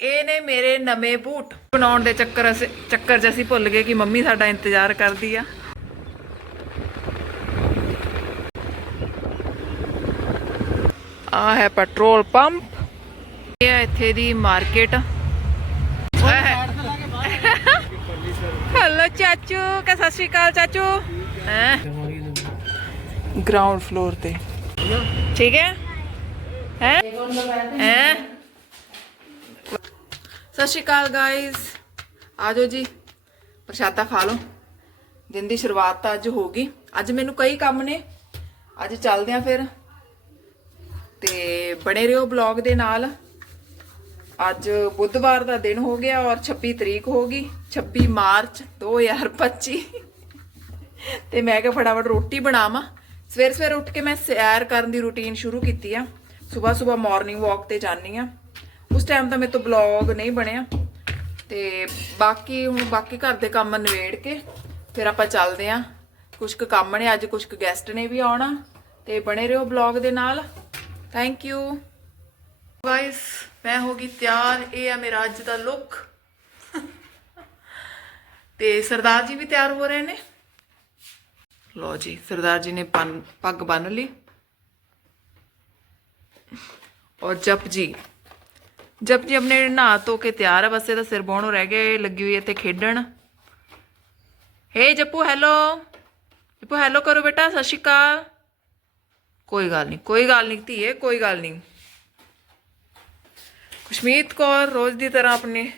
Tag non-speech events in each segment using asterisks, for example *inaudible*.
ਇਹ ਨੇ ਮੇਰੇ ਨਵੇਂ ਬੂਟ। ਬਣਾਉਣ ਦੇ ਚੱਕਰ ਅਸੀਂ ਚੱਕਰ 'ਚ ਅਸੀਂ ਭੁੱਲ ਗਏ ਕਿ ਮੰਮੀ ਸਾਡਾ ਇੰਤਜ਼ਾਰ ਕਰਦੀ ਆ। ਆ ਹੈ ਪੈਟਰੋਲ ਪੰਪ। ਇਹ ਹੈ ਇੱਥੇ ਦੀ ਮਾਰਕੀਟ। ਹੈਲੋ ਚਾਚੂ, ਕਾ ਸਤਿ ਸ਼੍ਰੀ ਅਕਾਲ ਚਾਚੂ? ਹੈ? ਗਰਾਊਂਡ ਫਲੋਰ ਤੇ। ਠੀਕ ਹੈ? ਹੈ? ਹੈ? ਸਤਿ ਸ਼੍ਰੀ ਅਕਾਲ ਗਾਇਸ ਆਜੋ ਜੀ, ਪ੍ਰਸ਼ਾਦਾ ਖਾ ਲਓ। ਦਿਨ ਦੀ ਸ਼ੁਰੂਆਤ ਤਾਂ ਅੱਜ ਹੋ ਗਈ। ਅੱਜ ਮੈਨੂੰ ਕਈ ਕੰਮ ਨੇ। ਅੱਜ ਚੱਲਦੇ ਆ ਫਿਰ। ਤੇ ਬਣੇ ਰਹੋ ਬਲੌਗ ਦੇ ਨਾਲ। ਅੱਜ ਬੁੱਧਵਾਰ ਦਾ ਦਿਨ ਹੋ ਗਿਆ ਔਰ 26 ਤਰੀਕ ਹੋ ਗਈ। 26 ਮਾਰਚ 2025 ਤੇ ਮੈਂ ਕਿਹਾ ਫਟਾਫਟ ਰੋਟੀ ਬਣਾਵਾਂ। ਸਵੇਰ ਸਵੇਰ ਉੱਠ ਕੇ ਮੈਂ ਸੈਰ ਕਰਨ ਦੀ ਰੁਟੀਨ ਸ਼ੁਰੂ ਕੀਤੀ ਆ। ਸਵੇਰ ਸਵੇਰ ਮਾਰਨਿੰਗ ਵਾਕ ਤੇ ਜਾਂਦੀ ਆ। ਉਸ ਟਾਈਮ ਤਾਂ ਮੇਰੇ ਤੋਂ ਬਲੌਗ ਨਹੀਂ ਬਣਿਆ। ਤੇ ਬਾਕੀ ਹੁਣ ਬਾਕੀ ਘਰ ਦੇ ਕੰਮ ਨਿਬੇੜ ਕੇ ਫਿਰ ਆਪਾਂ ਚੱਲਦੇ ਆ। ਕੁਝ ਕੁ ਕੰਮ ਨੇ, ਅੱਜ ਕੁਝ ਕੁ ਗੈਸਟ ਨੇ ਵੀ ਆਉਣਾ। ਤੇ ਬਣੇ ਰਹੋ ਬਲੌਗ ਦੇ ਨਾਲ। ਥੈਂਕ ਯੂ ਗਾਇਸ ਮੈਂ ਹੋ ਗਈ ਤਿਆਰ, ਇਹ ਆ ਮੇਰਾ ਅੱਜ ਦਾ ਲੁੱਕ ਤੇ ਸਰਦਾਰ ਜੀ ਵੀ ਤਿਆਰ ਹੋ ਰਹੇ ਨੇ। ਲੋ ਜੀ, ਸਰਦਾਰ ਜੀ ਨੇ ਪਨ- ਪੱਗ ਬੰਨ ਲਈ। ਔਰ ਜਪ ਜੀ ਜਪ ਜੀ ਆਪਣੇ ਨਹਾ ਧੋ ਕੇ ਤਿਆਰ ਆ ਬਸ ਇਹਦਾ ਸਿਰ ਬਾਹਣੋਂ ਰਹਿ ਗਿਆ ਇਹ ਲੱਗੀ ਹੋਈ ਇੱਥੇ ਖੇਡਣ। ਹੇ ਜੱਪੂ ਹੈਲੋ ਜੱਪੂ ਹੈਲੋ ਕਰੋ ਬੇਟਾ ਸਤਿ ਸ਼੍ਰੀ ਅਕਾਲ। ਕੋਈ ਗੱਲ ਨਹੀਂ ਕੋਈ ਗੱਲ ਨਹੀਂ ਧੀਏ ਕੋਈ ਗੱਲ ਨਹੀਂ। ਖੁਸ਼ਮੀਤ ਕੌਰ ਰੋਜ਼ ਦੀ ਤਰ੍ਹਾਂ ਆਪਣੇ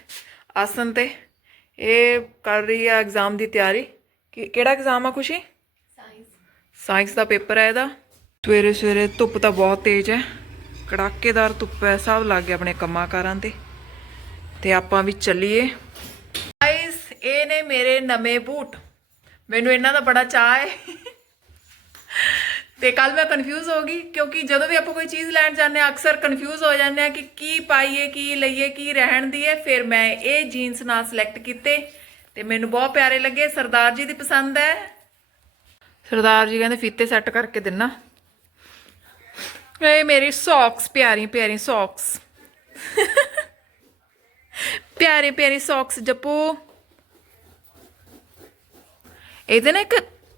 ਆਸਨ ਤੇ ਇਹ ਕਰ ਰਹੀ ਹੈ ਐਗਜ਼ਾਮ ਦੀ ਤਿਆਰੀ। ਕਿ ਕਿਹੜਾ ਐਗਜ਼ਾਮ ਆ ਖੁਸ਼ੀ? ਸਾਇੰਸ ਦਾ ਪੇਪਰ ਹੈ ਇਹਦਾ। ਸਵੇਰੇ ਸਵੇਰੇ ਧੁੱਪ ਤਾਂ ਬਹੁਤ ਤੇਜ਼ ਹੈ। ਕੜਾਕੇਦਾਰ ਧੁੱਪ ਹੈ, ਸਭ ਲੱਗ ਗਿਆ ਆਪਣੇ ਕੰਮਾਂ ਕਾਰਾਂ ਤੇ। ਤੇ ਆਪਾਂ ਵੀ ਚੱਲੀਏ। ਗਾਇਸ ਇਹ ਨੇ ਮੇਰੇ ਨਵੇਂ ਬੂਟ। ਮੈਨੂੰ ਇਹਨਾਂ ਦਾ ਬੜਾ ਚਾਹ ਹੈ। ਤੇ ਕੱਲ ਮੈਂ ਕਨਫਿਊਜ਼ ਹੋ ਗਈ, ਕਿਉਂਕਿ ਜਦੋਂ ਵੀ ਆਪਾਂ ਕੋਈ ਚੀਜ਼ ਲੈਣ ਜਾਂਦੇ ਆ ਅਕਸਰ ਕਨਫਿਊਜ਼ ਹੋ ਜਾਂਦੇ ਆ ਕਿ ਕੀ ਪਾਈਏ, ਕੀ ਲਈਏ, ਕੀ ਰਹਿਣ ਦੀ ਹੈ ਫਿਰ ਮੈਂ ਇਹ ਜੀਨਸ ਨਾਲ ਸਿਲੈਕਟ ਕੀਤੇ ਤੇ ਮੈਨੂੰ ਬਹੁਤ ਪਿਆਰੇ ਲੱਗੇ। ਸਰਦਾਰ ਜੀ ਦੀ ਪਸੰਦ ਹੈ। ਸਰਦਾਰ ਜੀ ਕਹਿੰਦੇ ਫੀਤੇ ਸੈੱਟ ਕਰਕੇ ਦੇਣਾ ਇਹ ਮੇਰੀ ਸੌਕਸ ਪਿਆਰੀ ਪਿਆਰੀ ਸੌਕਸ ਪਿਆਰੀ ਪਿਆਰੀ ਸੌਕਸ ਜਪੋ। ਇਹਦੇ ਨਾਲ ਇੱਕ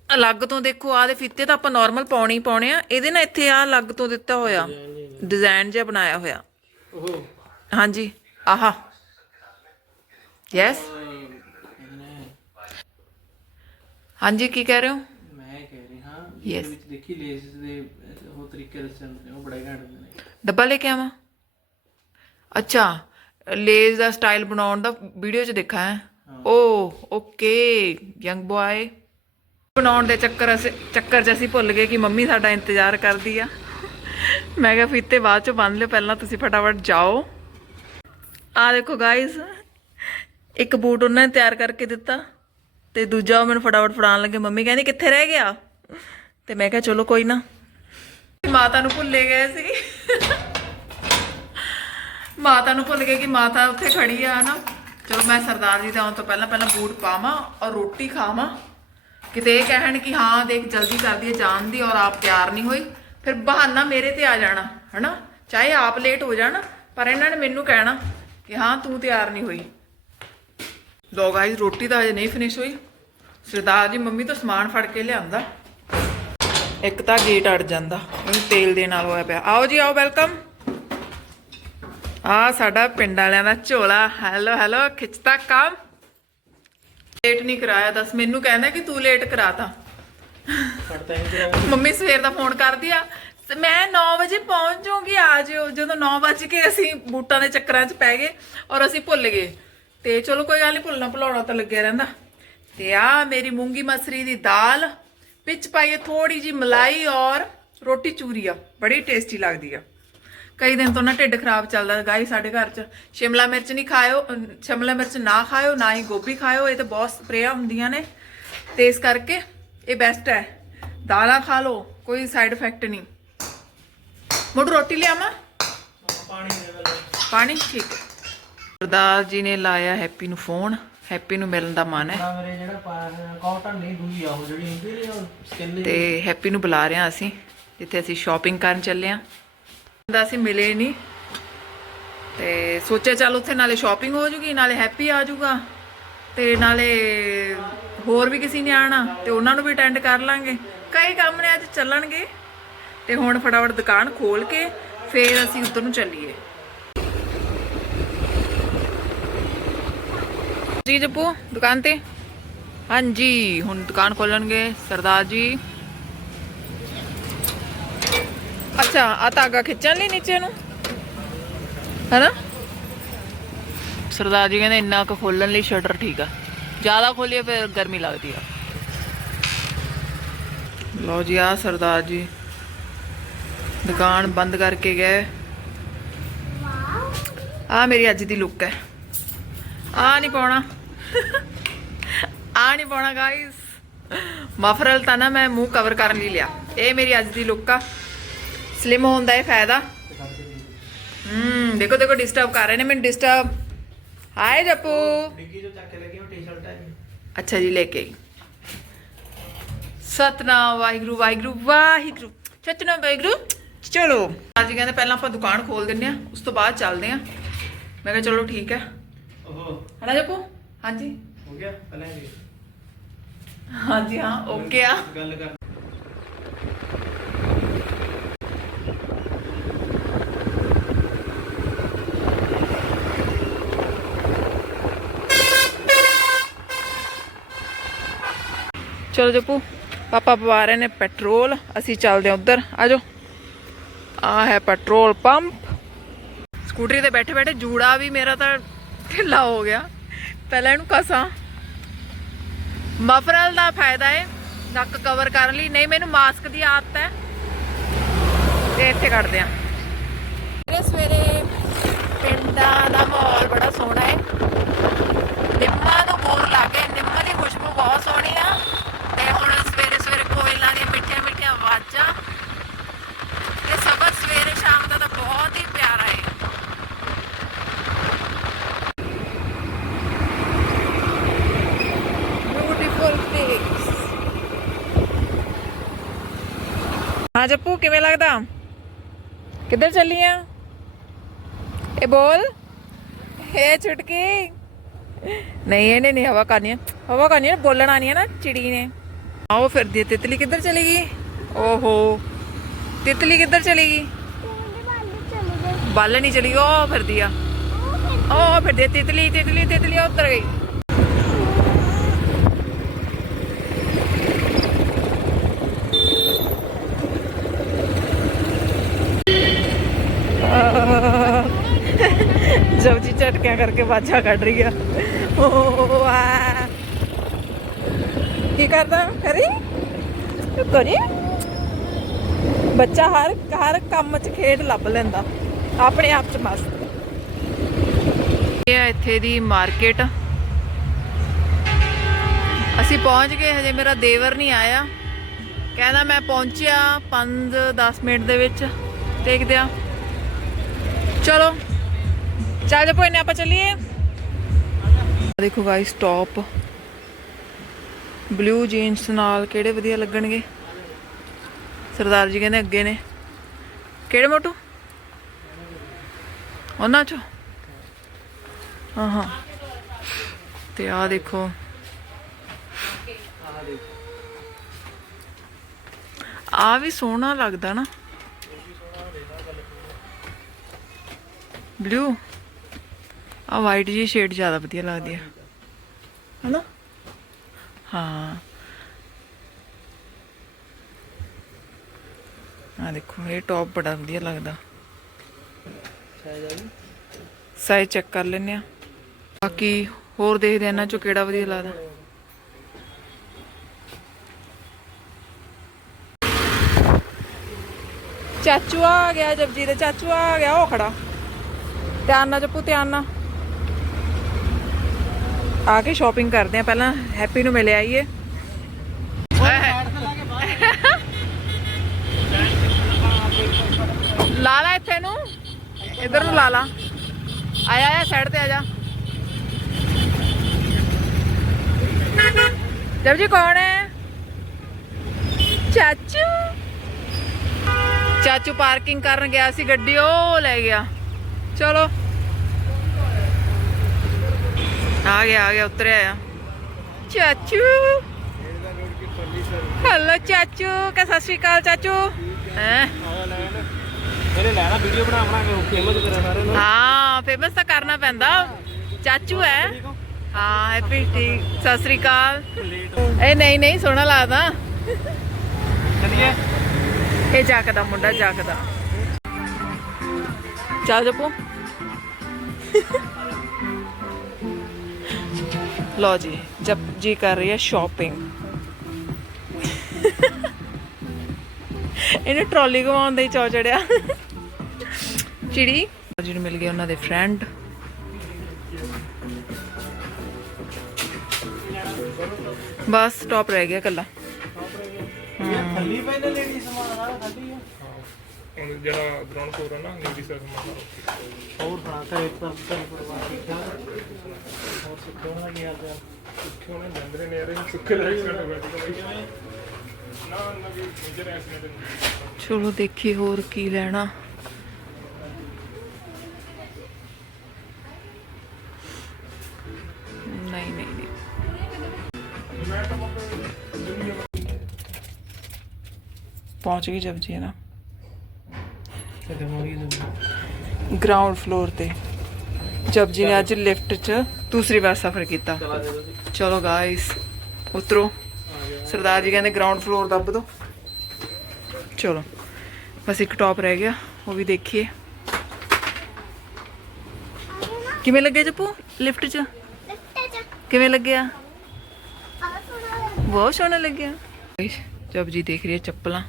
ਅਲੱਗ ਤੋਂ ਦੇਖੋ ਆਹ ਦੇ ਫੀਤੇ ਤਾਂ ਆਪਾਂ ਨਾਰਮਲ ਪਾਉਣੇ ਹੀ ਪਾਉਣੇ ਆ। ਇਹਦੇ ਨਾਲ ਇੱਥੇ ਆ ਅਲੱਗ ਤੋਂ ਦਿੱਤਾ ਹੋਇਆ। ਡਿਜ਼ਾਈਨ ਜਿਹਾ ਬਣਾਇਆ ਹੋਇਆ। ਉਹ ਹਾਂਜੀ। ਆਹਾ। ਯੈਸ ਹਾਂਜੀ ਕੀ ਕਹਿ ਰਹੇ ਹੋ? ਮੈਂ ਕਹਿ ਰਿਹਾ Yes. ਇਹਦੇ ਵਿੱਚ ਦੇਖੀ ਲੇਸ ਦੇ ਅਹ, ਉਹ ਤਰੀਕੇ ਦੱਸਣ ਨੇ ਉਹ ਬੜਾ ਘੈਂਟ ਹੁੰਦੇ ਨੇ। ਡੱਬਾ ਲੈ ਕੇ ਆਵਾਂ? ਅੱਛਾ ਲੇਜ਼ ਦਾ ਸਟਾਈਲ ਬਣਾਉਣ ਦਾ ਵੀਡੀਓ 'ਚ ਦੇਖਾ ਹੈ? ਓ ਓਕੇ ਯੰਗ ਬॉय ਬਣਾਉਣ ਦੇ ਚੱਕਰ ਅਸੀਂ ਚੱਕਰ 'ਚ ਅਸੀਂ ਭੁੱਲ ਗਏ ਕਿ ਮੰਮੀ ਸਾਡਾ ਇੰਤਜ਼ਾਰ ਕਰਦੀ ਆ। ਮੈਂ ਕਿਹਾ ਫੀਤੇ ਬਾਅਦ 'ਚ ਬੰਨ ਲਿਓ ਪਹਿਲਾਂ ਤੁਸੀਂ ਫਟਾਫਟ ਜਾਓ। ਆ ਦੇਖੋ ਗਾਇਸ ਇੱਕ ਬੂਟ ਉਹਨਾਂ ਨੇ ਤਿਆਰ ਕਰਕੇ ਦਿੱਤਾ ਤੇ ਦੂਜਾ ਉਹ ਮੈਨੂੰ ਫਟਾਫਟ ਫੜਾਉਣ ਲੱਗੇ। ਮੰਮੀ ਕਹਿੰਦੀ ਕਿੱਥੇ ਰਹਿ ਗਿਆ? ਤੇ ਮੈਂ ਕਿਹਾ ਚਲੋ ਕੋਈ ਨਾ। ਮਾਤਾ ਨੂੰ ਭੁੱਲੇ ਗਏ ਸੀ। ਮਾਤਾ ਨੂੰ ਭੁੱਲ ਗਏ ਕਿ ਮਾਤਾ ਉੱਥੇ ਖੜੀ ਆ ਨਾ ਚਲੋ ਮੈਂ ਸਰਦਾਰ ਜੀ ਦੇ ਆਉਣ ਤੋਂ ਪਹਿਲਾਂ ਪਹਿਲਾਂ ਬੂਟ ਪਾਵਾਂ ਔਰ ਰੋਟੀ ਖਾਵਾਂ। ਕਿਤੇ ਇਹ ਕਹਿਣ ਕਿ ਹਾਂ, ਦੇਖ ਜਲਦੀ ਕਰਦੀ ਹੈ ਜਾਣ ਦੀ ਔਰ ਆਪ ਤਿਆਰ ਨਹੀਂ ਹੋਈ। ਫਿਰ ਬਹਾਨਾ ਮੇਰੇ ਤੇ ਆ ਜਾਣਾ, ਹਨਾ। ਚਾਹੇ ਆਪ ਲੇਟ ਹੋ ਜਾਣ, ਪਰ ਇਹਨਾਂ ਨੇ ਮੈਨੂੰ ਕਹਿਣਾ ਕਿ ਹਾਂ, ਤੂੰ ਤਿਆਰ ਨਹੀਂ ਹੋਈ। ਲੋ ਗਾਇਸ ਰੋਟੀ ਤਾਂ ਅਜੇ ਨਹੀਂ ਫਿਨਿਸ਼ ਹੋਈ। ਸਰਦਾਰ ਜੀ ਮੰਮੀ ਤੋਂ ਸਮਾਨ ਫੜ ਕੇ ਲਿਆਂਦਾ। ਇੱਕ ਤਾਂ ਗੇਟ ਅੜ ਜਾਂਦਾ। ਉਹਨੂੰ ਤੇਲ ਦੇ ਨਾਲ ਹੋਇਆ ਪਿਆ। ਆਓ ਜੀ, ਆਓ ਵੈਲਕਮ ਆ ਸਾਡਾ ਪਿੰਡ ਵਾਲਿਆਂ ਦਾ ਝੋਲਾ। ਹੈਲੋ ਹੈਲੋ ਖਿੱਚਤਾ ਕੰਮ। ਲੇਟ ਨਹੀਂ ਕਰਾਇਆ, ਦੱਸ। ਮੈਨੂੰ ਕਹਿੰਦਾ ਕਿ ਤੂੰ ਲੇਟ ਕਰਾਤਾ। ਮੰਮੀ ਸਵੇਰ ਦਾ ਫੋਨ ਕਰਦੀ ਆ। ਤੇ ਮੈਂ 9 ਵਜੇ ਪਹੁੰਚ ਜਾਊਂਗੀ, ਆ ਜਿਓ। ਜਦੋਂ 9 ਵਜ ਕੇ ਅਸੀਂ ਬੂਟਾਂ ਦੇ ਚੱਕਰਾਂ 'ਚ ਪੈ ਗਏ ਔਰ ਅਸੀਂ ਭੁੱਲ ਗਏ। ਤੇ ਚਲੋ ਕੋਈ ਗੱਲ ਨਹੀਂ ਭੁੱਲਣਾ ਭੁਲਾਉਣਾ ਤਾਂ ਲੱਗਿਆ ਰਹਿੰਦਾ। ਤੇ ਆ ਮੇਰੀ ਮੂੰਗੀ ਮਸਰੀ ਦੀ ਦਾਲ। ਵਿੱਚ ਪਾਈਏ ਥੋੜੀ ਜੀ ਮਲਾਈ ਔਰ ਰੋਟੀ ਚੂਰੀਆ ਬੜੀ ਟੇਸਟੀ ਲੱਗਦੀ ਆ। ਕਈ ਦਿਨ ਤੋਂ ਨਾ ਢਿੱਡ ਖਰਾਬ ਚੱਲਦਾ ਗਾਈ ਸਾਡੇ ਘਰ 'ਚ ਸ਼ਿਮਲਾ ਮਿਰਚ ਨਹੀਂ ਖਾਇਓ ਸ਼ਿਮਲਾ ਮਿਰਚ ਨਾ ਖਾਇਓ ਨਾ ਹੀ ਗੋਭੀ ਖਾਇਓ ਇਹ ਤਾਂ ਬਹੁਤ ਸਪਰੇਆਂ ਹੁੰਦੀਆਂ ਨੇ। ਤੇ ਇਸ ਕਰਕੇ ਇਹ ਬੈਸਟ ਹੈ। ਦਾਲਾਂ ਖਾ ਲਓ ਕੋਈ ਸਾਈਡ ਇਫੈਕਟ ਨਹੀਂ। ਮੁੜ ਰੋਟੀ ਲਿਆਵਾਂ? ਪਾਣੀ ਪਾਣੀ? ਠੀਕ ਸਰਦਾਰ ਜੀ ਨੇ ਲਾਇਆ ਹੈਪੀ ਨੂੰ ਫੋਨ ਹੈਪੀ ਨੂੰ ਮਿਲਣ ਦਾ ਮਨ ਹੈ। ਨਾ ਮੇਰੇ ਜਿਹੜਾ ਕਾਟਨ ਨਹੀਂ ਦੂਜੀ ਆ ਉਹ ਜਿਹੜੀ ਹੁੰਦੀ ਨਹੀਂ ਉਹ ਸਕਿਨ ਤੇ ਹੈਪੀ ਨੂੰ ਬੁਲਾ ਰਹੇ ਹਾਂ ਅਸੀਂ ਜਿੱਥੇ ਅਸੀਂ ਸ਼ਾਪਿੰਗ ਕਰਨ ਚੱਲੇ ਹਾਂ। ਦਾ ਅਸੀਂ ਮਿਲੇ ਨਹੀਂ। ਤੇ ਸੋਚਿਆ ਚੱਲ ਉੱਥੇ ਨਾਲੇ ਸ਼ਾਪਿੰਗ ਹੋ ਜੂਗੀ ਨਾਲੇ ਹੈਪੀ ਆ ਜਾਊਗਾ ਤੇ ਨਾਲੇ ਹੋਰ ਵੀ ਕਿਸੇ ਨੇ ਆਣਾ ਤੇ ਉਹਨਾਂ ਨੂੰ ਵੀ ਅਟੈਂਡ ਕਰ ਲਾਂਗੇ। ਕਈ ਕੰਮ ਨੇ ਅੱਜ ਚੱਲਣਗੇ। ਤੇ ਹੁਣ ਫਟਾਫਟ ਦੁਕਾਨ ਖੋਲ ਕੇ ਫੇਰ ਅਸੀਂ ਉੱਧਰ ਨੂੰ ਚੱਲੀਏ। ਜੀ ਜੱਪੂ, ਦੁਕਾਨ ਤੇ? ਹਾਂਜੀ, ਹੁਣ ਦੁਕਾਨ ਖੋਲਣਗੇ, ਸਰਦਾਰ ਜੀ। ਅੱਛਾ ਆ ਧਾਗਾ ਖਿੱਚਣ ਲਈ ਨੀਚੇ ਨੂੰ? ਹੈਨਾ? ਸਰਦਾਰ ਜੀ ਕਹਿੰਦੇ ਇੰਨਾ ਕੁ ਖੋਲਣ ਲਈ ਸ਼ਟਰ ਠੀਕ ਆ। ਜ਼ਿਆਦਾ ਖੋਲੀਏ ਫਿਰ ਗਰਮੀ ਲੱਗਦੀ ਆ। ਲਓ ਜੀ ਆ ਸਰਦਾਰ ਜੀ। ਦੁਕਾਨ ਬੰਦ ਕਰਕੇ ਗਏ। ਆ ਮੇਰੀ ਅੱਜ ਦੀ ਲੁੱਕ ਹੈ। ਆ ਨਹੀਂ ਪਾਉਣਾ। ਆ ਨਹੀਂ ਪਾਉਣਾ ਗਾਇਸ ਮਫਰਲ ਤਾਂ ਨਾ ਮੈਂ ਮੂੰਹ ਕਵਰ ਕਰਨ ਲਈ ਲਿਆ। ਇਹ ਮੇਰੀ ਅੱਜ ਦੀ ਲੁੱਕ ਆ। ਸਲਿਮ ਹੋਣ ਦਾ ਇਹ ਫਾਇਦਾ। ਹੂੰ ਦੇਖੋ ਦੇਖੋ ਡਿਸਟਰਬ ਕਰ ਰਹੇ ਨੇ ਮੈਨੂੰ ਡਿਸਟਰਬ ਹਾਏ ਜੱਪੂ ਡਿੱਗੀ ਜੋ ਚੱਕ ਕੇ ਲੱਗੀ ਉਹ ਟੀ-ਸ਼ਰਟ ਹੈ ਅੱਛਾ ਜੀ ਲੈ ਕੇ ਆਈ। ਸਤਨਾਮ ਵਾਹਿਗੁਰੂ ਵਾਹਿਗੁਰੂ ਵਾਹਿਗੁਰੂ। ਸਤਨਾਮ ਵਾਹਿਗੁਰੂ। ਚਲੋ। ਅੱਜ ਕਹਿੰਦੇ ਪਹਿਲਾਂ ਆਪਾਂ ਦੁਕਾਨ ਖੋਲ ਦਿੰਨੇ ਆ ਉਸ ਤੋਂ ਬਾਅਦ ਚੱਲਦੇ ਆ ਮੈਂ ਕਿਹਾ ਚਲੋ ਠੀਕ ਹੈ। ਓਹੋ। ਹਣਾ ਜੱਪੂ ਹਾਂਜੀ ਹੋ ਗਿਆ ਪਹਿਲਾਂ ਇਹ ਹਾਂਜੀ ਹਾਂ ਓਕੇ ਆ ਗੱਲ ਕਰ ਚਲੋ ਜੱਪੂ ਪਾਪਾ ਪਵਾ ਰਹੇ ਨੇ ਪੈਟਰੋਲ ਅਸੀਂ ਚੱਲਦੇ ਹਾਂ ਉਧਰ ਆਜੋ ਆ ਹੈ ਪੈਟਰੋਲ ਪੰਪ ਸਕੂਟਰੀ ਤੇ ਬੈਠੇ ਬੈਠੇ ਜੂੜਾ ਵੀ ਮੇਰਾ ਤਾਂ ਢਿੱਲਾ ਹੋ ਗਿਆ ਪਹਿਲਾਂ ਇਹਨੂੰ ਕਸਾਂ। ਮਫਰਲ ਦਾ ਫਾਇਦਾ ਹੈ ਨੱਕ ਕਵਰ ਕਰਨ ਲਈ। ਨਹੀਂ, ਮੈਨੂੰ ਮਾਸਕ ਦੀ ਆਦਤ ਹੈ। ਤੇ ਇੱਥੇ ਕੱਢਦੇ ਆ। ਸਵੇਰੇ ਸਵੇਰੇ ਪਿੰਡਾਂ ਦਾ ਮਾਹੌਲ ਬੜਾ ਸੋਹਣਾ ਹੈ ਨਿੰਮਾਂ ਨੂੰ ਬੋਰ ਲੱਗੇ ਨਿੰਮਾਂ ਦੀ ਖੁਸ਼ਬੂ ਬਹੁਤ ਸੋਹਣੀ ਆ ਤੇ ਹੁਣ ਸਵੇਰੇ ਸਵੇਰੇ ਕੋਇਲਾਂ ਦੀਆਂ ਮਿੱਠੀਆਂ ਮਿੱਠੀਆਂ ਆਵਾਜ਼ਾਂ ਇਹ ਸਬਰ ਸਵੇਰੇ ਸ਼ਾਮ ਦਾ ਤਾਂ ਬਹੁਤ ਹੀ ਪਿਆਰਾ ਹੈ ਬਿਊਟੀਫੁਲ ਪਿਕਸ ਹਾਂ ਜੱਪੂ ਕਿਵੇਂ ਲੱਗਦਾ? ਕਿੱਧਰ ਚੱਲੀ ਆ ਇਹ ਬੋਲ। ਹੈ ਛੁਟਕੀ ਨਹੀਂ ਇਹਨੇ ਨਹੀਂ ਹਵਾ ਕਰਨੀ ਹੈ ਹਵਾ ਕਰਨੀ ਹੈ ਨਾ, ਬੋਲਣਾ ਨਹੀਂ ਹੈ ਨਾ ਚਿੜੀ ਨੇ। ਆਓ ਫਿਰਦੀ ਹੈ ਤਿਤਲੀ ਕਿੱਧਰ ਚਲੀ ਗਈ? ਓਹੋ। ਤਿਤਲੀ ਕਿੱਧਰ ਚਲੀ ਗਈ? ਬੱਲ ਨਹੀਂ ਚਲੀ ਗਈ ਉਹ ਫਿਰਦੀ ਆ। ਉਹ ਫਿਰਦੀ ਹੈ ਤਿਤਲੀ ਤਿਤਲੀ ਤਿਤਲੀ ਉੱਤਰ ਗਈ। ਜਬਜੀ ਝਟਕਿਆਂ ਕਰਕੇ ਬਾਜਾ ਕੱਢ ਰਹੀ ਆ। ਓ ਕੀ ਕਰਦਾ ਕਰੀ ਕਰੀ ਬੱਚਾ ਹਰ ਹਰ ਕੰਮ 'ਚ ਖੇਡ ਲੱਭ ਲੈਂਦਾ। ਆਪਣੇ ਆਪ 'ਚ ਮਸਤ। ਇਹ ਆ ਇੱਥੇ ਦੀ ਮਾਰਕੀਟ। ਅਸੀਂ ਪਹੁੰਚ ਗਏ, ਹਜੇ ਮੇਰਾ ਦੇਵਰ ਨਹੀਂ ਆਇਆ। ਕਹਿੰਦਾ ਮੈਂ ਪਹੁੰਚਿਆ 5-10 ਮਿੰਟ ਦੇ ਵਿੱਚ। ਦੇਖਦੇ ਆ। ਚਲੋ ਚੱਲ ਜਾ ਕੋਈ ਆਪਾਂ ਚੱਲੀਏ ਦੇਖੋ ਗਾਇਸ ਟੌਪ ਬਲੂ ਜੀਨਸ ਨਾਲ ਕਿਹੜੇ ਵਧੀਆ ਲੱਗਣਗੇ ਸਰਦਾਰ ਜੀ ਕਹਿੰਦੇ ਅੱਗੇ ਨੇ ਕਿਹੜੇ ਮੋਟੂ ਉਹਨਾਂ ਚੋਂ ਹਾਂ ਹਾਂ ਤੇ ਆ ਦੇਖੋ ਆ ਵੀ ਸੋਹਣਾ ਲੱਗਦਾ ਨਾ ਬਲੂ ਆ ਵਾਈਟ ਜੀ ਸ਼ੇਡ ਜ਼ਿਆਦਾ ਵਧੀਆ ਲੱਗਦੀ ਹੈ ਹਨਾ? ਹਾਂ। ਆ ਦੇਖੋ, ਇਹ ਟੌਪ ਬੜਾ ਵਧੀਆ ਲੱਗਦਾ। ਸਾਈਜ਼ ਚੈੱਕ ਕਰ ਲੈਨੇ ਆ। ਬਾਕੀ ਹੋਰ ਦੇਖਦੇ ਆ ਇਹਨਾਂ ਚੋਂ ਕਿਹੜਾ ਵਧੀਆ ਲੱਗਦਾ। ਚਾਚੂ ਆ ਗਿਆ ਜਪਜੀ ਦਾ ਚਾਚੂ ਆ ਗਿਆ, ਉਹ ਖੜਾ। ਧਿਆਨ ਨਾਲ ਜੱਪੂ ਧਿਆਨ ਨਾਲ ਆ ਕੇ ਸ਼ਾਪਿੰਗ ਕਰਦੇ ਆ, ਪਹਿਲਾਂ ਹੈਪੀ ਨੂੰ ਮਿਲਿਆ ਆਈਏ। ਲਾ ਲਾ ਇੱਥੇ ਨੂੰ। ਇਧਰ ਨੂੰ ਲਾ ਆਇਆ ਆਇਆ ਸਾਈਡ ਤੇ ਆ ਜਾ। ਜਬ ਜੀ, ਕੌਣ ਹੈ? ਚਾਚੂ। ਚਾਚੂ ਪਾਰਕਿੰਗ ਕਰਨ ਗਿਆ ਸੀ, ਗੱਡੀ, ਉਹ ਲੈ ਗਿਆ। ਚਲੋ। ਆ ਗਿਆ ਆ ਗਿਆ, ਉਤਰਿਆ ਆ। ਚਾਚੂ। ਹੈਲੋ ਚਾਚੂ। ਕਾ ਸਤਿ ਸ਼੍ਰੀ ਅਕਾਲ, ਚਾਚੂ। ਹੈ? ਇਹਨੇ ਲੈਣਾ ਵੀਡੀਓ ਬਣਾ ਬਣਾ ਕੇ ਫੇਮਸ ਕਰਿਆ ਸਾਰੇ ਨੂੰ ਹਾਂ ਫੇਮਸ ਤਾਂ ਕਰਨਾ ਪੈਂਦਾ। ਚਾਚੂ ਹੈ। ਹਾਂ ਹੈਪੀ ਠੀਕ। ਸਤਿ ਸ਼੍ਰੀ ਅਕਾਲ। ਇਹ ਨਹੀਂ ਨਹੀਂ, ਸੋਹਣਾ ਲੱਗਦਾ। ਚਲਿਏ ਇਹ ਜਾਕਦਾ ਮੁੰਡਾ ਜਾਕਦਾ ਚੱਲ ਜਪੋ ਲੋ ਜੀ ਜਪ ਜੀ ਕਰ ਰਹੀ ਹੈ ਸ਼ਾਪਿੰਗ ਇਹਨੇ ਟਰਾਲੀ ਘਵਾਉਣ ਦਾ ਹੀ ਚੌ ਚੜਿਆ। ਚਿੜੀ। ਜੀ ਨੂੰ ਮਿਲ ਗਏ ਉਹਨਾਂ ਦੇ ਫਰੈਂਡ ਬਸ ਟੌਪ ਰਹਿ ਗਿਆ ਕੱਲਾ ਇਹ ਥੱਲੀ ਪੈਨੇ ਲੇਡੀ ਸਮਾਨ ਸਾਰਾ ਥੱਲੀ ਆ। ਜਿਹੜਾ ਗਰਾਊਂਡ ਫਲੋਰ ਹੈ ਨਾ ਲੇਡੀ ਸਰ ਮਾਤਾ ਹੋਰ ਸੁਣਾ ਕਰੇ ਪਰ ਪਰ ਪਰਿਵਾਰ ਠੀਕ ਠਾਕ? ਹੋਰ ਸੁੱਖੋ ਨਾ ਕੀ ਹਾਲ ਚਾਲ ਸੁੱਖੇ ਹੋਣੇ ਜਾਂਦੇ ਨੇ ਯਾਰ ਇਹ ਸੁੱਖੇ ਦਾ ਐਕਸੀਡੈਂਟ ਹੋ ਗਿਆ ਸੀ ਕੋਈ ਨਾ ਨਾ ਵੀ ਮੇਜਰ ਐਕਸੀਡੈਂਟ ਚਲੋ ਦੇਖੀ ਹੋਰ ਕੀ ਲੈਣਾ। ਨਹੀਂ ਨਹੀਂ ਨਹੀਂ। ਪਹੁੰਚ ਗਈ ਜਬ ਜੀ ਨਾ? ਤੇ ਮੋਰੀ ਦੇ ਗਰਾਊਂਡ ਫਲੋਰ ਤੇ। ਜਬ ਜੀ ਨੇ ਅੱਜ ਲਿਫਟ 'ਚ ਦੂਸਰੀ ਵਾਰ ਸਫ਼ਰ ਕੀਤਾ। ਚਲਾ ਗਾਇਸ ਉਤਰੋ। ਸਰਦਾਰ ਜੀ ਕਹਿੰਦੇ ਗਰਾਊਂਡ ਫਲੋਰ ਦੱਬ ਦੋ। ਚਲੋ ਬਸ ਇੱਕ ਟੌਪ ਰਹਿ ਗਿਆ ਉਹ ਵੀ ਦੇਖੀਏ। ਕਿਵੇਂ ਲੱਗਿਆ ਜੱਪੂ ਲਿਫਟ 'ਚ? ਕਿਵੇਂ ਲੱਗਿਆ? ਬਹੁਤ ਸੋਹਣਾ ਲੱਗਿਆ। ਜਬ ਜੀ ਦੇਖ ਰਹੀ ਹੈ ਚੱਪਲਾਂ।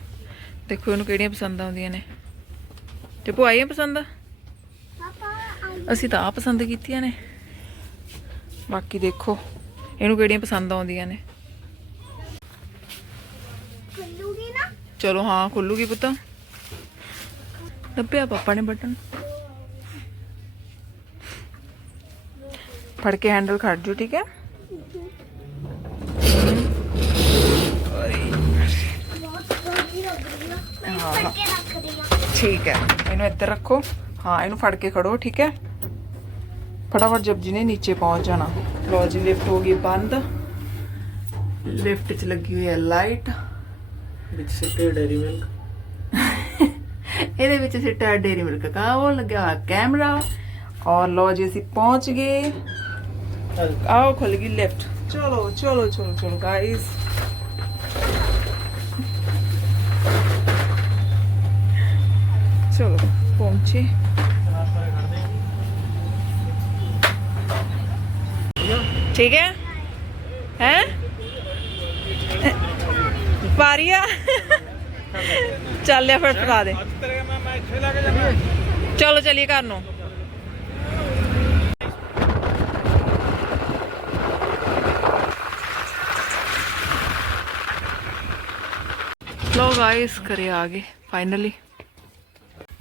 ਦੇਖੋ ਇਹਨੂੰ ਕਿਹੜੀਆਂ ਪਸੰਦ ਆਉਂਦੀਆਂ ਨੇ। ਜੱਪੂ ਆਈਆਂ ਪਸੰਦ ਅਸੀਂ ਤਾਂ ਆ ਪਸੰਦ ਕੀਤੀਆਂ ਨੇ। ਬਾਕੀ ਦੇਖੋ ਇਹਨੂੰ ਕਿਹੜੀਆਂ ਪਸੰਦ ਆਉਂਦੀਆਂ ਨੇ। ਚਲੋ ਹਾਂ ਖੁੱਲੂਗੀ ਪੁੱਤ। ਦੱਬਿਆ ਪਾਪਾ ਨੇ ਬਟਨ। ਫੜ ਕੇ ਹੈਂਡਲ ਖੜ ਜੋ ਠੀਕ ਹੈ? ਠੀਕ ਹੈ। ਇਹਨੂੰ ਇੱਧਰ ਰੱਖੋ। ਹਾਂ ਇਹਨੂੰ ਫੜ ਕੇ ਖੜੋ ਠੀਕ ਹੈ। ਫਟਾਫਟ ਜਬ ਜੀ ਨੇ ਨੀਚੇ ਪਹੁੰਚ ਜਾਣਾ। ਲੋ ਜੀ ਲਿਫਟ ਹੋ ਗਈ ਬੰਦ। ਲਿਫਟ 'ਚ ਲੱਗੀ ਹੋਈ ਹੈ ਲਾਈਟ ਵਿੱਚ ਸਿੱਟੇ ਡੈਰੀ ਮਿਲਕ ਇਹਦੇ ਵਿੱਚ ਸਿੱਟਾ ਡੇਰੀ ਮਿਲਕ ਕਾ ਉਹ ਲੱਗਿਆ ਹੋਇਆ? ਕੈਮਰਾ ਔਰ ਲੋ ਜੀ ਅਸੀਂ ਪਹੁੰਚ ਗਏ। ਆਓ ਖੁੱਲ ਗਈ ਲਿਫਟ ਚਲੋ ਚਲੋ ਚਲੋ ਚਲੋ ਗਾਇਸ ਪਹੁੰਚੇ ਠੀਕ ਹੈ ਹੈ ਪਾਰੀਆ ਚੱਲ ਲਿਆ ਫਿਰ ਫੜਾ ਦੇ ਤੇਰੇ ਮੈਂ ਮੈਂ ਇੱਥੇ ਲੈ ਕੇ ਜਾਣਾ ਚਲੋ ਚਲੀਏ ਘਰ ਨੂੰ ਲੋ ਗਾਇਸ ਘਰੇ ਆ ਗਏ ਫਾਈਨਲੀ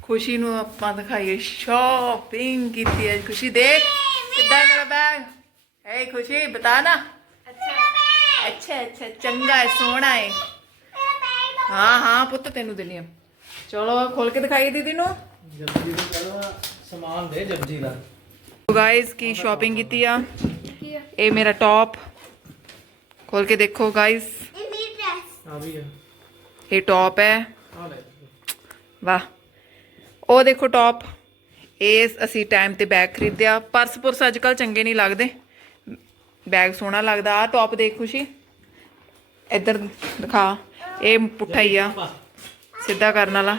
ਖੁਸ਼ੀ ਨੂੰ ਆਪਾਂ ਦਿਖਾਈਏ। ਸ਼ਾਪਿੰਗ ਕੀਤੀ ਹੈ। ਖੁਸ਼ੀ ਦੇਖ ਕਿੱਦਾਂ ਮੇਰਾ ਬੈਗ ਹੈ ਖੁਸ਼ੀ ਬਤਾ ਨਾ। ਅੱਛਾ ਅੱਛਾ ਚੰਗਾ ਹੈ ਸੋਹਣਾ ਹੈ। ਹਾਂ ਹਾਂ ਪੁੱਤ ਤੈਨੂੰ ਦਿੰਨੀ ਆ ਚਲੋ ਖੋਲ ਕੇ ਦਿਖਾਈ ਦੀਦੀ ਨੂੰ। ਜਪਜੀ ਦਾ ਕਹਿੰਦਾ ਸਮਾਨ ਦੇ ਜਪਜੀ ਦਾ। ਗਾਇਸ ਕੀ ਸ਼ਾਪਿੰਗ ਕੀਤੀ ਆ? ਇਹ ਮੇਰਾ ਟੌਪ ਖੋਲ ਕੇ ਦੇਖੋ ਗਾਇਸ ਆ ਵੀ ਆ। ਇਹ ਟੌਪ ਹੈ। ਵਾਹ। ਉਹ ਦੇਖੋ ਟੌਪ ਇਹ ਅਸੀਂ ਟਾਈਮ ਤੇ ਬੈਗ ਖਰੀਦਿਆ। ਪਰਸ ਪੁਰਸ ਅੱਜ ਕੱਲ ਚੰਗੇ ਨਹੀਂ ਲੱਗਦੇ। ਬੈਗ ਸੋਹਣਾ ਲੱਗਦਾ। ਆ ਟੌਪ ਦੇਖ ਖੁਸ਼ੀ। ਇੱਧਰ ਦਿਖਾ। ਇਹ ਪੁੱਠਾ ਹੀ ਆ। ਸਿੱਧਾ ਕਰਨ ਵਾਲਾ।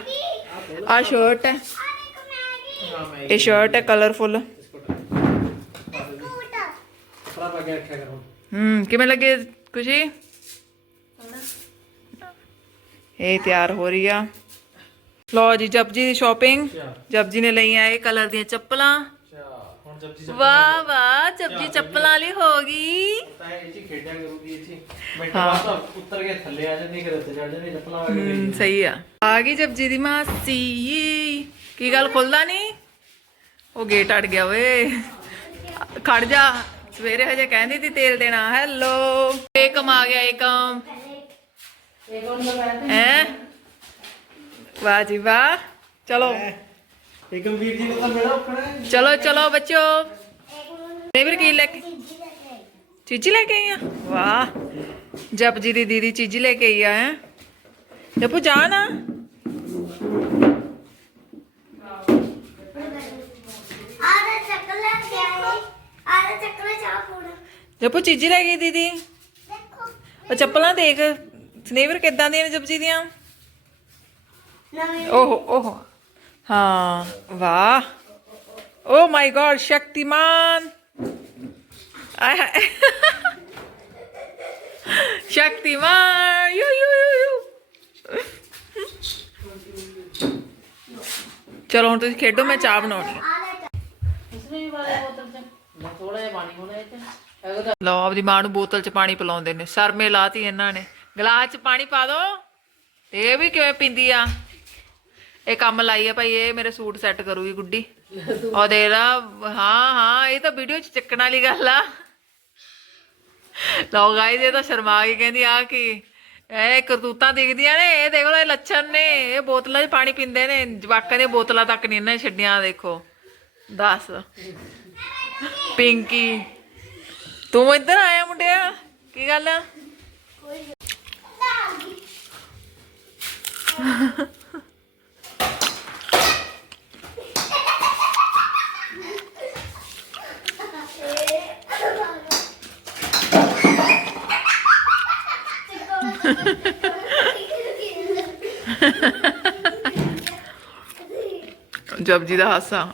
ਆ ਸ਼ਰਟ ਹੈ। ਇਹ ਸ਼ਰਟ ਹੈ ਕਲਰਫੁੱਲ ਹੂੰ, ਕਿਵੇਂ ਲੱਗੇ ਖੁਸ਼ੀ? ਇਹ ਤਿਆਰ ਹੋ ਰਹੀ ਆ। ਲੋ ਜੀ ਜਪਜੀ ਦੀ ਸ਼ਾਪਿੰਗ ਜਪਜੀ ਨੇ ਲਈਆਂ ਇਹ ਕਲਰ ਦੀਆਂ ਚੱਪਲਾਂ। ਵਾਹ ਵਾਹ ਜਪਜੀ ਚੱਪਲਾਂ ਵਾਲੀ ਹੋ ਗਈ। ਤਾਂ ਇਹ ਚ ਖੇਡਿਆ ਕਰੂਗੀ ਇਹ ਚ ਮਿੰਟ ਬਾਅਦ ਤਾਂ ਉੱਤਰ ਕੇ ਥੱਲੇ ਆ ਜਾਂਦੀ ਕਿ ਉੱਤੇ ਚੜ ਜਾਂਦੀ ਚੱਪਲਾਂ ਵਾਲੀ ਹੂੰ, ਸਹੀ ਆ। ਆ ਗਈ ਜਪਜੀ ਦੀ ਮਾਸੀ। ਕੀ ਗੱਲ ਖੁੱਲਦਾ ਨਹੀਂ? ਉਹ ਗੇਟ ਅੜ ਗਿਆ ਓਏ। ਖੜ ਜਾ। ਸਵੇਰੇ ਹਜੇ ਕਹਿੰਦੀ ਤੀ ਤੇਲ ਦੇਣਾ। ਹੈਲੋ ਏਕਮ ਆ ਗਿਆ ਏਕਮ ਹੈ? ਵਾਹ ਜੀ ਵਾਹ। ਚਲੋ। ਇਹ ਗੰਭੀਰ ਜੀ ਨੂੰ ਤਾਂ ਮੇਰਾ ਔਖਣਾ ਹੈ। ਚਲੋ ਚਲੋ ਬੱਚੋ। ਦੇਵਰ ਕੀ ਲੈ ਕੇ ਚੀਜੀ ਲੈ ਕੇ ਆਈ ਆ? ਵਾਹ। ਜਪਜੀ ਦੀ ਦੀਦੀ ਚੀਜੀ ਲੈ ਕੇ ਆਈ ਆ ਹੈ। ਜਪੂ ਜਾ ਨਾ। ਜਪੂ ਚੀਜੀ ਲੈ ਗਈ ਦੀਦੀ। ਦੇਖੋ। ਉਹ ਚੱਪਲਾਂ ਦੇਖ। ਸਨੇਵਰ ਕਿੱਦਾਂ ਦੀਆਂ ਨੇ ਜਪਜੀ ਦੀਆਂ? ਓਹੋ ਓਹੋ। ਹਾਂ, ਵਾਹ। ਓ my God Shaktimaan. Shaktimaan you you you. ਚਲੋ, ਹੁਣ ਤੁਸੀਂ ਖੇਡੋ, ਮੈਂ ਚਾਹ ਬਣਾਉਣੀ ਆ। ਲਓ, ਆਪਦੀ ਮਾਂ ਨੂੰ ਬੋਤਲ 'ਚ ਪਾਣੀ ਪਿਲਾਉਂਦੇ ਨੇ। ਸਰਮੇ ਲਾਤੀ ਇਹਨਾਂ ਨੇ। ਗਲਾਸ 'ਚ ਪਾਣੀ ਪਾ ਦੋ। ਇਹ ਵੀ ਕਿਵੇਂ ਪੀਂਦੀ ਆ? ਇਹ ਕੰਮ ਲਾਈ ਆ ਭਾਈ, ਇਹ ਮੇਰੇ ਸੂਟ ਸੈੱਟ ਕਰੂਗੀ ਗੁੱਡੀ। ਉਹ ਦੇ ਹਾਂ ਹਾਂ, ਇਹ ਤਾਂ ਵੀਡੀਓ 'ਚ ਚੱਕਣ ਵਾਲੀ ਗੱਲ ਆ। ਲਓ ਗਾਇਜ਼ ਇਹ ਤਾਂ ਸ਼ਰਮਾ ਗਈ, ਕਹਿੰਦੀ ਆ ਕੀ, ਇਹ ਕਰਤੂਤਾਂ ਦਿਖਦੀਆਂ ਨੇ, ਇਹ ਦੇਖ ਲਓ ਇਹ ਲੱਛਣ ਨੇ, ਇਹ ਬੋਤਲਾਂ 'ਚ ਪਾਣੀ ਪੀਂਦੇ ਨੇ, ਜਵਾਕਾਂ ਦੀਆਂ ਬੋਤਲਾਂ ਤੱਕ ਨਹੀਂ ਇਹਨਾਂ ਛੱਡੀਆਂ ਦੇਖੋ। ਦੱਸ। ਪਿੰਕੀ, ਤੂੰ ਇੱਧਰ ਆਇਆ ਮੁੰਡਿਆ, ਕੀ ਗੱਲ ਆ? ਜਪਜੀ ਦਾ ਹਾਸਾ।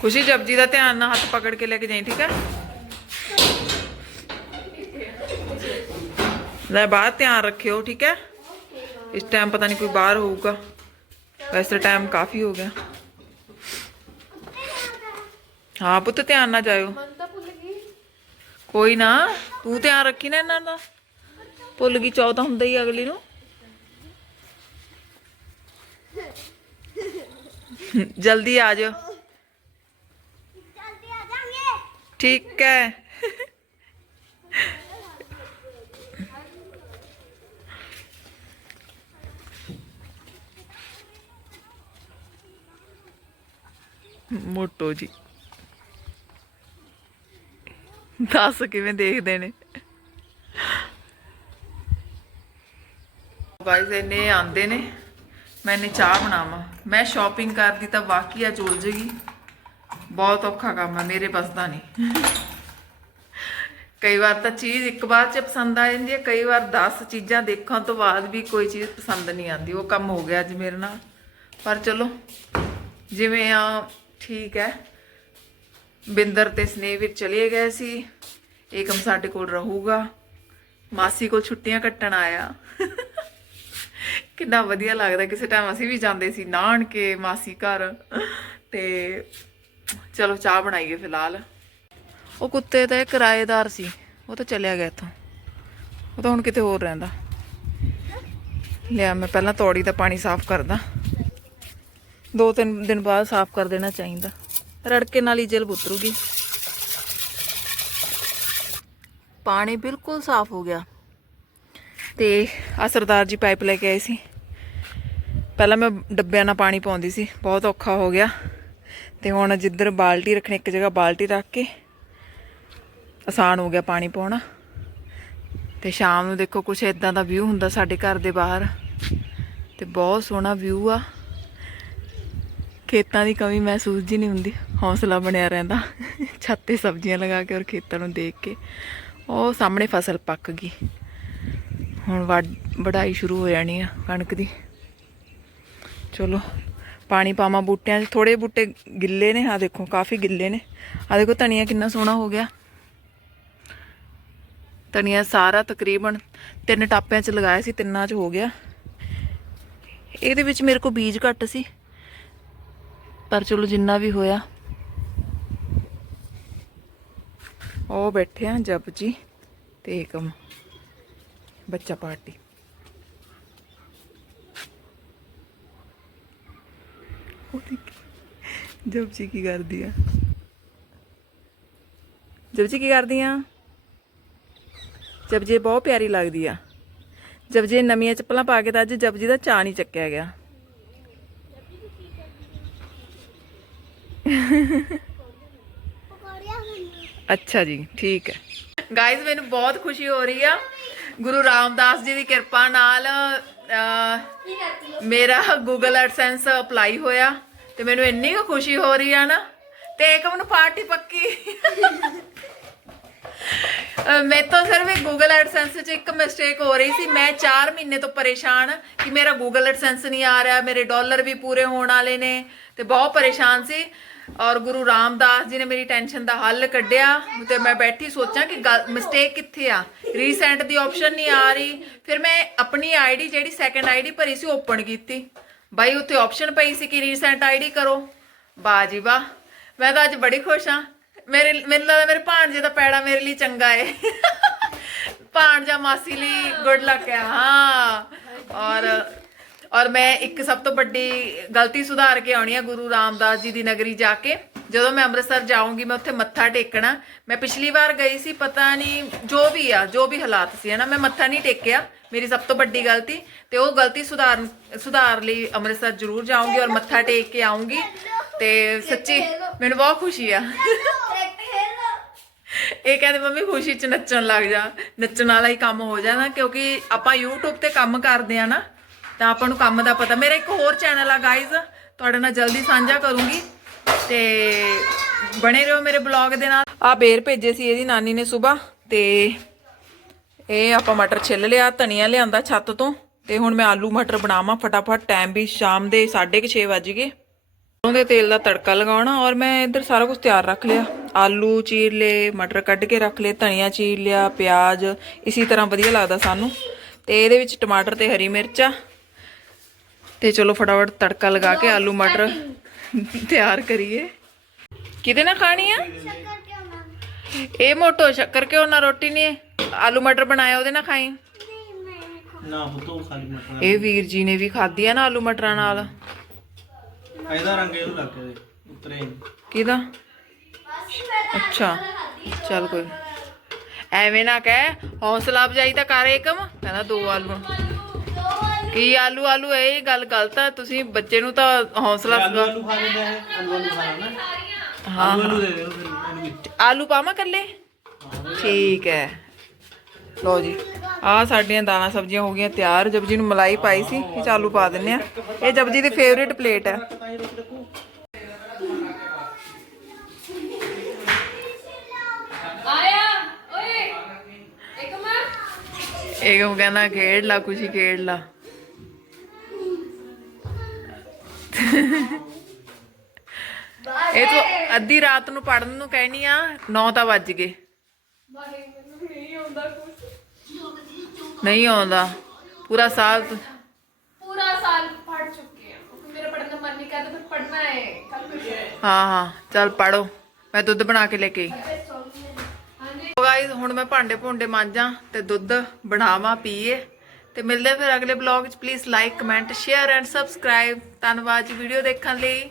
ਖੁਸ਼ੀ ਜਪਜੀ ਦਾ ਧਿਆਨ ਨਾਲ ਹੱਥ ਪਕੜ ਕੇ ਲੈ ਕੇ ਜਾਈ, ਠੀਕ ਹੈ? ਲੈ ਬਾਹਰ ਧਿਆਨ ਰੱਖਿਓ, ਠੀਕ ਹੈ? ਇਸ ਟਾਈਮ ਪਤਾ ਨਹੀਂ ਕੋਈ ਬਾਹਰ ਹੋਊਗਾ। ਵੈਸੇ ਟਾਈਮ ਕਾਫੀ ਹੋ ਗਿਆ। ਹਾਂ ਪੁੱਤ ਧਿਆਨ ਨਾਲ ਜਾਇਓ। ਕੋਈ ਨਾ ਤੂੰ ਧਿਆਨ ਰੱਖੀ ਨਾ ਇਹਨਾਂ ਦਾ। ਭੁੱਲ ਗਈ ਚੌ ਤਾਂ ਹੁੰਦਾ ਹੀ ਅਗਲੀ ਨੂੰ। ਜਲਦੀ ਆ ਜਾਓ ਜਲਦੀ ਆ ਜਾਾਂਗੇ ਠੀਕ ਹੈ। ਮੋਟੋ ਜੀ। ਦੱਸ ਕਿਵੇਂ ਦੇਖਦੇ ਨੇ? ਗਾਇਸ ਇਹਨੇ ਆਂਦੇ ਨੇ ਮੈਨੇ ਚਾਹ ਬਣਾਵਾਂ। ਮੈਂ ਸ਼ਾਪਿੰਗ ਕਰਦੀ ਤਾਂ ਵਾਕਿਆ ਚੁੱਲ ਜੇਗੀ ਬਹੁਤ ਔਖਾ ਕੰਮ ਹੈ ਮੇਰੇ ਬਸ ਦਾ ਨਹੀਂ। ਕਈ ਵਾਰ ਤਾਂ ਚੀਜ਼ ਇੱਕ ਵਾਰ ਚ ਪਸੰਦ ਆ ਜਾਂਦੀ ਹੈ, ਕਈ ਵਾਰ 10 ਚੀਜ਼ਾਂ ਦੇਖਣ ਤੋਂ ਬਾਅਦ ਵੀ ਕੋਈ ਚੀਜ਼ ਪਸੰਦ ਨਹੀਂ ਆਉਂਦੀ। ਉਹ ਕੰਮ ਹੋ ਗਿਆ ਅੱਜ ਮੇਰੇ ਨਾਲ। ਪਰ ਚਲੋ, ਜਿਵੇਂ ਆ, ਠੀਕ ਹੈ। ਬਿੰਦਰ ਤੇ ਸਨੇਹ ਚਲੇ ਗਏ ਸੀ। ਏਕਮ ਸਾਡੇ ਕੋਲ ਰਹੂਗਾ। ਮਾਸੀ ਕੋਲ ਛੁੱਟੀਆਂ ਕੱਟਣ ਆਇਆ। ਕਿੰਨਾ ਵਧੀਆ ਲੱਗਦਾ। ਕਿਸੇ ਟਾਈਮ ਅਸੀਂ ਵੀ ਜਾਂਦੇ ਸੀ ਨਾਨਕੇ, ਮਾਸੀ ਘਰ। ਤੇ ਚਲੋ ਚਾਹ ਬਣਾਈਏ ਫਿਲਹਾਲ। ਉਹ ਕੁੱਤੇ ਦਾ ਕਿਰਾਏਦਾਰ ਸੀ। ਉਹ ਤਾਂ ਚਲਿਆ ਗਿਆ ਇੱਥੋਂ। ਉਹ ਤਾਂ ਹੁਣ ਕਿਤੇ ਹੋਰ ਰਹਿੰਦਾ। ਲਿਆ ਮੈਂ ਪਹਿਲਾਂ ਤੌੜੀ ਦਾ ਪਾਣੀ ਸਾਫ਼ ਕਰਦਾ। ਦੋ ਤਿੰਨ ਦਿਨ ਬਾਅਦ ਸਾਫ਼ ਕਰ ਦੇਣਾ ਚਾਹੀਦਾ। ਰੜਕੇ ਨਾਲ ਹੀ ਜਲ ਉਤਰੂਗੀ। ਪਾਣੀ ਬਿਲਕੁਲ ਸਾਫ਼ ਹੋ ਗਿਆ। ਤੇ ਆ ਸਰਦਾਰ ਜੀ ਪਾਈਪ ਲੈ ਕੇ ਆਏ ਸੀ। ਪਹਿਲਾਂ ਮੈਂ ਡੱਬਿਆਂ ਨਾਲ ਪਾਣੀ ਪਾਉਂਦੀ ਸੀ, ਬਹੁਤ ਔਖਾ ਹੋ ਗਿਆ। ਤੇ ਹੁਣ ਜਿੱਧਰ ਬਾਲਟੀ ਰੱਖਣੀ, ਇੱਕ ਜਗ੍ਹਾ ਬਾਲਟੀ ਰੱਖ ਕੇ ਆਸਾਨ ਹੋ ਗਿਆ ਪਾਣੀ ਪਾਉਣਾ। ਤੇ ਸ਼ਾਮ ਨੂੰ ਦੇਖੋ ਕੁਛ ਇਦਾਂ ਦਾ ਵਿਊ ਹੁੰਦਾ ਸਾਡੇ ਘਰ ਦੇ ਬਾਹਰ। ਤੇ ਬਹੁਤ ਸੋਹਣਾ ਵਿਊ ਆ। ਖੇਤਾਂ ਦੀ ਕਮੀ ਮਹਿਸੂਸ ਜੀ ਨਹੀਂ ਹੁੰਦੀ। ਹੌਸਲਾ ਬਣਿਆ ਰਹਿੰਦਾ। ਛੱਤ ਤੇ ਸਬਜ਼ੀਆਂ ਲਗਾ ਕੇ ਔਰ ਖੇਤਾਂ ਨੂੰ ਦੇਖ ਕੇ। ਉਹ ਸਾਹਮਣੇ ਫਸਲ ਪੱਕ ਗਈ। ਹੁਣ ਵੱਢ- ਵਢਾਈ ਸ਼ੁਰੂ ਹੋ ਜਾਣੀ ਆ ਕਣਕ ਦੀ। ਚਲੋ, ਪਾਣੀ ਪਾਵਾਂ ਬੂਟਿਆਂ 'ਚ। ਥੋੜੇ ਬੂਟੇ ਗਿੱਲੇ ਨੇ। ਆ ਦੇਖੋ, ਕਾਫੀ ਗਿੱਲੇ ਨੇ। ਆ ਦੇਖੋ, ਧਨੀਆ ਕਿੰਨਾ ਸੋਹਣਾ ਹੋ ਗਿਆ। ਧਨੀਆ ਸਾਰਾ ਤਕਰੀਬਨ ਤਿੰਨ ਟਾਪਿਆਂ 'ਚ ਲਗਾਇਆ ਸੀ, ਤਿੰਨਾਂ 'ਚ ਹੋ ਗਿਆ। ਇਹਦੇ ਵਿੱਚ ਮੇਰੇ ਕੋਲ ਬੀਜ ਘੱਟ ਸੀ। ਪਰ ਚਲੋ ਜਿੰਨਾ ਵੀ ਹੋਇਆ। ਉਹ ਬੈਠੇ ਆ ਜਪ ਜੀ ਤੇ ਏਕਮ ਬੱਚਾ ਪਾਰਟੀ। ਉਹ ਦੇਖ ਜਪ ਜੀ ਕੀ ਕਰਦੀ ਆ। ਜਪ ਜੀ ਕੀ ਕਰਦੀ ਆ? ਜਪ ਜੀ ਬਹੁਤ ਪਿਆਰੀ ਲੱਗਦੀ ਆ। ਜਪਜੀ ਨੇ ਨਵੀਆਂ ਚੱਪਲਾਂ ਪਾ ਕੇ ਤਾਂ ਅੱਜ ਜਪ ਜੀ ਦਾ ਚਾਹ ਨਹੀਂ ਚੱਕਿਆ ਗਿਆ। *laughs* ਅੱਛਾ ਜੀ, ਠੀਕ ਹੈ। ਗਾਇਜ਼ ਮੈਨੂੰ ਬਹੁਤ ਖੁਸ਼ੀ ਹੋ ਰਹੀ ਆ। ਗੁਰੂ ਰਾਮਦਾਸ ਜੀ ਦੀ ਕਿਰਪਾ ਨਾਲ ਮੇਰਾ ਗੂਗਲ ਐਡਸੈਂਸ ਅਪਲਾਈ ਹੋਇਆ ਤੇ ਮੈਨੂੰ ਇੰਨੀ ਕੁ ਖੁਸ਼ੀ ਹੋ ਰਹੀ ਆ ਨਾ, ਤੇ ਇੱਕ ਮੈਨੂੰ ਪਾਰਟੀ ਪੱਕੀ। ਅਹ ਮੇਰੇ ਤੋਂ ਸਿਰਫ ਇੱਕ ਗੂਗਲ ਐਡਸੈਂਸ 'ਚ ਇੱਕ ਮਿਸਟੇਕ ਹੋ ਰਹੀ ਸੀ। ਮੈਂ 4 ਮਹੀਨੇ ਤੋਂ ਪਰੇਸ਼ਾਨ ਕਿ ਮੇਰਾ ਗੂਗਲ ਐਡਸੈਂਸ ਨਹੀਂ ਆ ਰਿਹਾ, ਮੇਰੇ ਡਾਲਰ ਵੀ ਪੂਰੇ ਹੋਣ ਵਾਲੇ ਨੇ ਤੇ ਬਹੁਤ ਪਰੇਸ਼ਾਨ ਸੀ। ਔਰ ਗੁਰੂ ਰਾਮਦਾਸ ਜੀ ਨੇ ਮੇਰੀ ਟੈਨਸ਼ਨ ਦਾ ਹੱਲ ਕੱਢਿਆ ਤੇ ਮੈਂ ਬੈਠੀ ਸੋਚਾਂ ਕਿ ਮਿਸਟੇਕ ਕਿੱਥੇ ਆ? ਰੀਸੈਂਟ ਦੀ ਆਪਸ਼ਨ ਨਹੀਂ ਆ ਰਹੀ। ਫਿਰ ਮੈਂ ਆਪਣੀ ਆਈਡੀ ਜਿਹੜੀ ਸੈਕੰਡ ਆਈਡੀ ਭਰੀ ਸੀ ਓਪਨ ਕੀਤੀ। ਬਾਈ, ਉੱਥੇ ਆਪਸ਼ਨ ਪਈ ਸੀ ਕਿ ਰੀਸੈਂਟ ਆਈਡੀ ਕਰੋ। ਵਾਹ ਜੀ ਵਾਹ। ਮੈਂ ਤਾਂ ਅੱਜ ਬੜੀ ਖੁਸ਼ ਹਾਂ। ਮੇਰੇ, ਮੈਨੂੰ ਲੱਗਦਾ ਮੇਰੇ ਭਾਣਜੇ ਦਾ ਪੈੜਾ ਮੇਰੇ ਲਈ ਚੰਗਾ ਏ। *laughs* ਭਾਣਜਾ ਮਾਸੀ ਲਈ ਗੁੱਡ ਲੱਕ ਹੈ ਹਾਂ। ਔਰ ਔਰ ਮੈਂ ਇੱਕ ਸਭ ਤੋਂ ਵੱਡੀ ਗਲਤੀ ਸੁਧਾਰ ਕੇ ਆਉਣੀ ਆ ਗੁਰੂ ਰਾਮਦਾਸ ਜੀ ਦੀ ਨਗਰੀ ਜਾ ਕੇ। ਜਦੋਂ ਮੈਂ ਅੰਮ੍ਰਿਤਸਰ ਜਾਊਂਗੀ, ਮੈਂ ਉੱਥੇ ਮੱਥਾ ਟੇਕਣਾ। ਮੈਂ ਪਿਛਲੀ ਵਾਰ ਗਈ ਸੀ, ਪਤਾ ਨਹੀਂ, ਜੋ ਵੀ ਆ, ਜੋ ਵੀ ਹਾਲਾਤ ਸੀ, ਹਨਾ, ਮੈਂ ਮੱਥਾ ਨਹੀਂ ਟੇਕਿਆ। ਮੇਰੀ ਸਭ ਤੋਂ ਵੱਡੀ ਗਲਤੀ ਤੇ ਉਹ ਗਲਤੀ ਸੁਧਾਰ ਸੁਧਾਰ ਲਈ ਅੰਮ੍ਰਿਤਸਰ ਜ਼ਰੂਰ ਜਾਊਂਗੀ ਔਰ ਮੱਥਾ ਟੇਕ ਕੇ ਆਊਂਗੀ। ਤੇ ਸੱਚੀ ਮੈਨੂੰ ਬਹੁਤ ਖੁਸ਼ੀ ਆ। ਇਹ ਕਹਿੰਦੇ, ਮੰਮੀ, ਖੁਸ਼ੀ ਚ ਨੱਚਣ ਲੱਗ ਜਾ। ਨੱਚਣ ਵਾਲਾ ਹੀ ਕੰਮ ਹੋ ਜਾਣਾ ਕਿਉਂਕਿ ਆਪਾਂ YouTube ਤੇ ਕੰਮ ਕਰਦੇ ਆ ਨਾ। ਤਾਂ ਆਪਾਂ ਨੂੰ ਕੰਮ ਦਾ ਪਤਾ। ਮੇਰਾ ਇੱਕ ਹੋਰ ਚੈਨਲ ਆ ਗਾਇਜ਼ ਤੁਹਾਡੇ ਨਾਲ ਜਲਦੀ ਸਾਂਝਾ ਕਰੂੰਗੀ। ਤੇ ਬਣੇ ਰਹੋ ਮੇਰੇ ਬਲੌਗ ਦੇ ਨਾਲ। ਆ ਬੇਰ ਭੇਜੇ ਸੀ ਇਹਦੀ ਨਾਨੀ ਨੇ ਸਵੇਰ, ਤੇ ਇਹ ਆਪਾਂ ਮਟਰ ਛਿੱਲ ਲਿਆ, ਧਨੀਆ ਲਿਆਂਦਾ ਛੱਤ ਤੋਂ, ਤੇ ਹੁਣ ਮੈਂ ਆਲੂ ਮਟਰ ਬਣਾਵਾਂ ਫਟਾਫਟ। ਟਾਈਮ ਵੀ ਸ਼ਾਮ ਦੇ 6:30 ਵੱਜ ਗਏ। ਉਹਦੇ ਤੇਲ ਦਾ ਤੜਕਾ ਲਗਾਉਣਾ ਔਰ ਮੈਂ ਇੱਧਰ ਸਾਰਾ ਕੁਝ ਤਿਆਰ ਰੱਖ ਲਿਆ। ਆਲੂ ਚੀਰ ਲਏ, ਮਟਰ ਕੱਢ ਕੇ ਰੱਖ ਲਏ, ਧਨੀਆ ਚੀਰ ਲਿਆ, ਪਿਆਜ਼, ਇਸੇ ਤਰ੍ਹਾਂ ਵਧੀਆ ਲੱਗਦਾ ਸਾਨੂੰ। ਤੇ ਇਹਦੇ ਵਿੱਚ ਟਮਾਟਰ ਤੇ ਹਰੀ ਮਿਰਚਾਂ ਤੇ ਚਲੋ ਫਟਾਫਟ ਤੜਕਾ ਲਗਾ ਕੇ ਆਲੂ ਮਟਰ ਤਿਆਰ ਕਰੀਏ। ਕਿਹਦੇ ਨਾਲ ਖਾਣੀ ਆ? ਇਹ ਮੋਟੋ ਸ਼ੱਕਰ ਕਿਉਂ ਨਾ ਰੋਟੀ ਨਹੀਂ ਆਲੂ ਮਟਰ ਬਣਾਇਆ ਉਹਦੇ ਨਾਲ ਖਾਈ? ਨਾ ਬੁੱਤੋ ਖਾਲੀ ਮਟਰ ਇਹ ਵੀਰ ਜੀ ਨੇ ਵੀ ਖਾਧੀ ਆ ਨਾ ਆਲੂ ਮਟਰਾਂ ਨਾਲ। ਇਹਦਾ ਰੰਗ ਇਹਨੂੰ ਲੱਗ ਗਿਆ ਉਤਰੇ ਕਿਹਦਾ? ਅੱਛਾ ਚੱਲ ਕੋਈ। ਐਵੇਂ ਨਾ ਕਹਿ ਹੌਸਲਾ ਅਫਜਾਈ ਤਾਂ ਕਰ ਏਕਮ। ਕਹਿੰਦਾ ਦੋ ਆਲੂ। ਕੀ ਆਲੂ ਆਲੂ ਇਹ ਗੱਲ ਗਲਤ ਆ ਤੁਸੀਂ ਬੱਚੇ ਨੂੰ ਤਾਂ ਹੌਸਲਾ ਆਲੂ ਆਲੂ ਖਾ ਲੈਂਦਾ ਹੈ ਆਲੂ ਆਲੂ ਖਾ ਲੈਣਾ ਹਾਂ। ਆਲੂ ਆਲੂ ਦੇ ਦਿਓ ਫਿਰ ਇਹਨੂੰ ਵੀ। ਆਲੂ ਪਾਵਾਂ ਕੱਲੇ ਠੀਕ ਹੈ। ਲੋ ਜੀ ਆ ਸਾਡੀਆਂ ਦਾਣਾ ਸਬਜ਼ੀਆਂ ਹੋ ਗਈਆਂ ਤਿਆਰ। ਜਪਜੀ ਨੂੰ ਮਲਾਈ ਪਾਈ ਸੀ ਇਹ 'ਚ ਆਲੂ ਪਾ ਦਿੰਨੇ ਆ। ਇਹ ਜਪਜੀ ਦੀ ਫੇਵਰੇਟ ਪਲੇਟ ਹੈ। ਤਾਂ ਹੀ ਰੋਕ ਰੱਖੋ ਏਕਮ ਕਹਿੰਦਾ ਖੇਡ ਲਾ ਖੁਸ਼ੀ ਖੇਡ ਲਾ। ਇਹ ਤੋਂ ਅੱਧੀ ਰਾਤ ਨੂੰ ਪੜਨ ਨੂੰ ਕਹਿਣੀ ਆ 9 ਤਾਂ ਵੱਜ ਗਏ। ਨਹੀਂ ਆਉਂਦਾ। ਕੁਝ ਨਹੀਂ ਆਉਂਦਾ ਪੂਰਾ ਸਾਲ ਪੂਰਾ ਸਾਲ ਪੜ ਚੁੱਕੇ ਆ। ਮੇਰਾ ਪੜਨ ਦਾ ਮਨ ਨਹੀਂ ਕਰਦਾ ਪਰ ਪੜਨਾ ਹੈ ਹਾਂ ਹਾਂ। ਚਲ ਪੜੋ ਮੈਂ ਦੁੱਧ ਬਣਾ ਕੇ ਲੈ ਕੇ ਆਈ। ਗਾਇਜ਼ ਹੁਣ ਮੈਂ ਭਾਂਡੇ ਭੁੰਡੇ ਮਾਂਜਾਂ ਤੇ ਦੁੱਧ ਬਣਾਵਾਂ ਪੀਏ। ਤੇ ਮਿਲਦੇ ਫਿਰ ਅਗਲੇ ਬਲੌਗ 'ਚ। Please like comment share and subscribe ਧੰਨਵਾਦ ਜੀ ਵੀਡੀਓ ਦੇਖਣ ਲਈ।